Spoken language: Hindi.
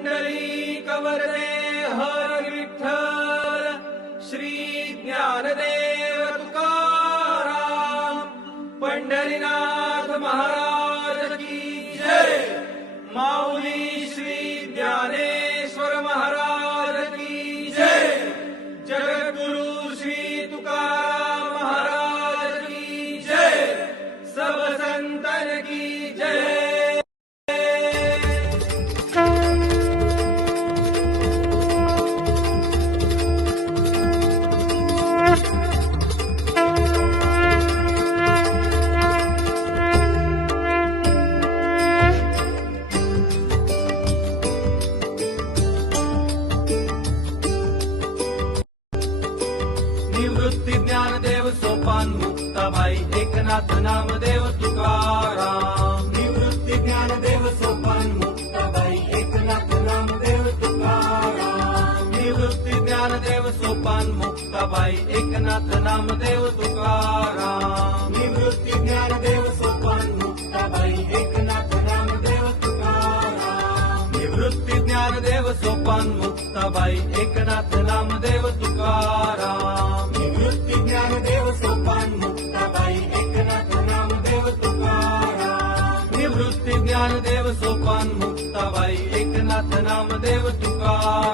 कुंडली कवरते हर विठ्ठल। श्री ज्ञानदेव तुकाराम, पंढरीनाथ महाराज की जय। माऊली श्री ज्ञानेश्वर महाराज की जय। जगद्गुरु श्री तुकाराम महाराज की जय। सब संतन की जय। निवृत्ती ज्ञानदेव सोपान मुक्ता मुक्ताबाई एकनाथ तुकाराम। निवृत्ती ज्ञानदेव सोपान मुक्ता मुक्ताबाई एकनाथ तुकाराम। निवृत्ती ज्ञानदेव सोपान मुक्ता मुक्ताबाई एकनाथ तुकाराम। निवृत्ती ज्ञानदेव सोपान मुक्ता मुक्ताबाई एकनाथ तुकाराम। निवृत्ती ज्ञानदेव सोपान मुक्ता मुक्ताबाई एकनाथ नामदेव तुकाराम। ज्ञानदेव सोपान मुक्ताबाई एकनाथ नामदेव तुकाराम